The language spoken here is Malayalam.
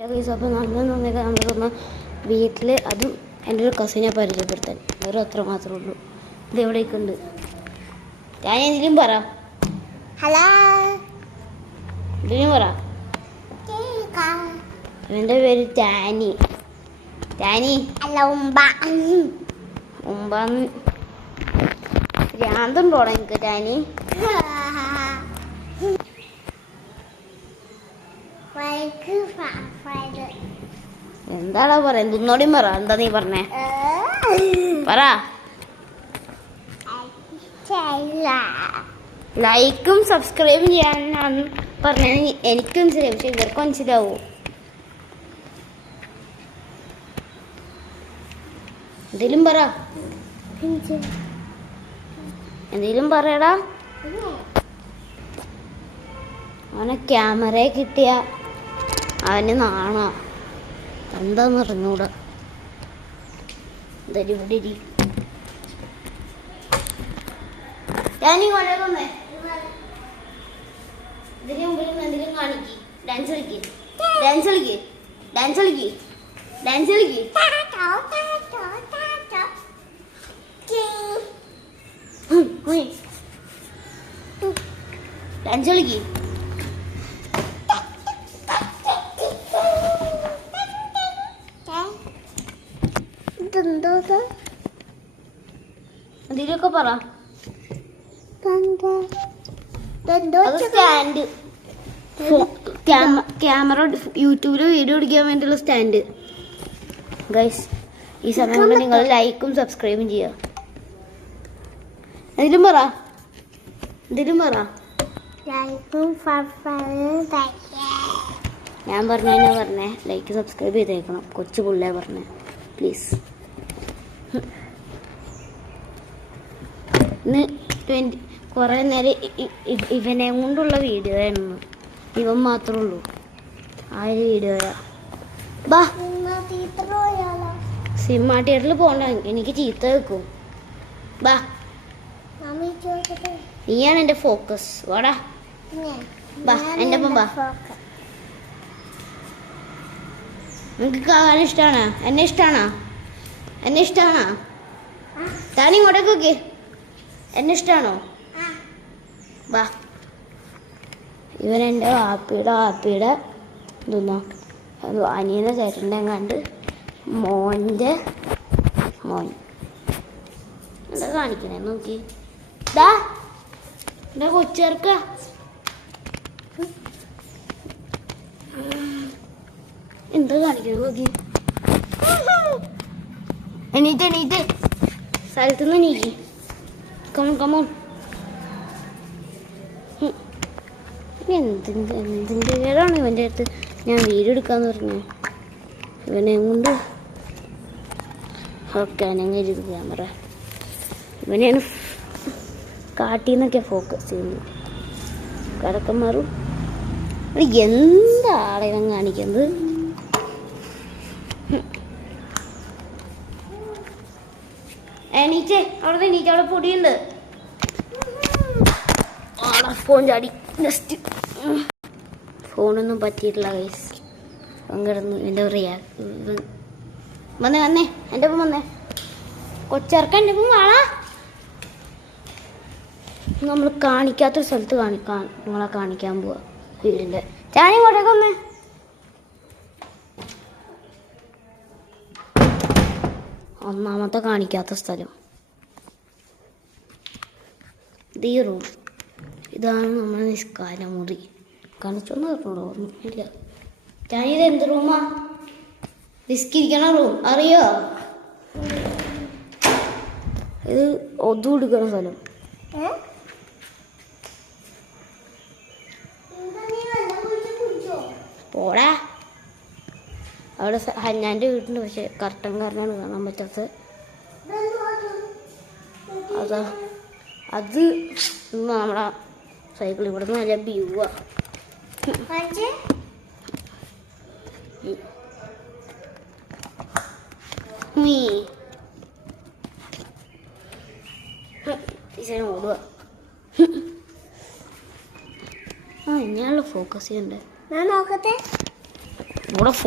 അപ്പോൾ നമ്മളൊന്ന് വീട്ടിൽ അതും എൻ്റെ ഒരു കസിനെ പരിചയപ്പെടുത്താൻ വേറെ അത്ര മാത്രമേ ഉള്ളൂ. ഇത് എവിടെയൊക്കെ ഉണ്ട്. ഞാൻ എന്തിനും പറ ഹലോ ഇതിനും പറ. എൻ്റെ പേര് ടാനി. ടാനി അല്ല ഉമ്പാന്ന് ഭ്രാന്തുണ്ടോടാ എനിക്ക് ടാനി? എന്താടാ പറ, എന്തൊന്നോടെയും പറ. എന്താ നീ പറഞ്ഞേ? പറ. ലൈക്കും സബ്സ്ക്രൈബും ചെയ്യാനാണ് പറഞ്ഞത്. എനിക്ക് മനസ്സിലാവും, പക്ഷെ ഇവർക്ക് മനസ്സിലാവൂ. എന്തേലും പറ, എന്തേലും പറയടാ. അവനെ ക്യാമറയെ കിട്ടിയ അവന് നാണോ എന്താന്ന് അറിഞ്ഞൂടാ. ഇവിടെ ഞാനീ കൊണ്ടേ ഇതിന് മുമ്പിൽ എന്തെങ്കിലും കാണിക്ക്. ഡാൻസ് കളിക്ക്, ഡാൻസ് കളിക്ക്, ഡാൻസ് കളിക്ക്, ഡാൻസ് കളിക്ക്. ഡാൻസ് കളിക്ക്. എന്തെങ്കിലുമൊക്കെ പറ. സ്റ്റാൻഡ്, ക്യാമറ യൂട്യൂബിൽ വീഡിയോ എടുക്കാൻ വേണ്ടിയുള്ള സ്റ്റാൻഡ്. ഗൈസ്, ഈ സമയം കൊണ്ട് നിങ്ങൾ ലൈക്കും സബ്സ്ക്രൈബും ചെയ്യുക. എന്തെങ്കിലും പറ, എന്തെങ്കിലും പറ. ഞാൻ പറഞ്ഞേ ലൈക്ക് സബ്സ്ക്രൈബ് ചെയ്തേക്കണം. കൊച്ചു പുള്ളേ പറഞ്ഞേ, പ്ലീസ്. ഇന്ന് കുറേ നേരം ഇവനെ കൊണ്ടുള്ള വീഡിയോ ആയിരുന്നു. ഇവൻ മാത്രമേ ഉള്ളൂ ആ ഒരു വീഡിയോയാ. ബാ, സിനിമ തിയേറ്ററിൽ പോകണ്ട, എനിക്ക് ചീത്ത വെക്കും. ബാ, നീയാണ് എൻ്റെ ഫോക്കസ്. വാടാ, ബാ എൻ്റെ ഒപ്പം ബാ. നിനക്ക് കാണാൻ ഇഷ്ടമാണോ? എന്നെ ഇഷ്ടമാണോ? എന്നെ ഇഷ്ടമാണോ? താൻ ഇങ്ങോട്ടേക്ക് നോക്കി. എന്നെ ഇഷ്ടമാണോ? വാ. ഇവൻ എൻ്റെ ആപ്പിയുടെ ഇതൊന്നാ അനിയൻ്റെ ചേട്ടൻ്റെ കണ്ട് മോൻ്റെ മോൻ എന്താ കാണിക്കണേ നോക്കി. ദാ എൻ്റെ കൊച്ചേർക്ക എന്താ കാണിക്കണേ നോക്കി. എണീറ്റ് സ്ഥലത്തുനിന്ന് എണീക്ക്. കമോൺ. എന്തിൻ്റെ കേടാണ് ഇവൻ്റെ അടുത്ത് ഞാൻ വീഡിയോ എടുക്കാന്ന് പറഞ്ഞു. ഇവനെ കൊണ്ട് ഓക്കെ അനങ്ങരുത് ക്യാമറ. ഇവനെയാണ് കാട്ടിൽ നിന്നൊക്കെ ഫോക്കസ് ചെയ്യുന്നത്. കടക്കന്മാറും എന്താണ് ഇവൻ കാണിക്കുന്നത്? എണീച്ചേ, അവിടെ എണീറ്റ്. അവിടെ പൊടിയുണ്ട്. ഫോൺ ചാടി. ജസ്റ്റ് ഫോണൊന്നും പറ്റിയിട്ടില്ല ഗൈസ്. പങ്കിടന്നു. എന്താ പറയാ, വന്നേ എൻ്റെ ഒപ്പം വന്നേ. കൊച്ചിറക്ക എൻ്റെ ഒപ്പം വാളാ. നമ്മൾ കാണിക്കാത്തൊരു സ്ഥലത്ത് നിങ്ങളെ കാണിക്കാൻ പോവാ വീടിൻ്റെ. ചാനി ഇങ്ങോട്ടേക്ക് വന്നേ. ഒന്നാമത്തെ കാണിക്കാത്ത സ്ഥലം ഇത് ഈ റൂം. ഇതാണ് നമ്മുടെ നിസ്കാര മുറി. കാണിച്ചോന്ന് പറഞ്ഞോളൂ, ഓർമ്മയില്ല. ഞാനിത് എന്ത് റൂമാ? നിസ്കരിക്കണ റൂം അറിയോ? ഇത് ഒതു കൊടുക്കണ സ്ഥലം. പോടാ. അവിടെ ഹന്നാൻ്റെ വീട്ടുണ്ട്, പക്ഷെ കർട്ടൻ കാരണമാണ് കാണാൻ പറ്റാത്തത്. അത് നമ്മുടെ സൈക്കിൾ. ഇവിടെ നിന്ന് നല്ല വ്യൂവാ. ഓടുക. ഞാനുള്ള ഫോക്കസ് ചെയ്യണ്ടേ? ഞാൻ നോക്കട്ടെ. ഇവിടെ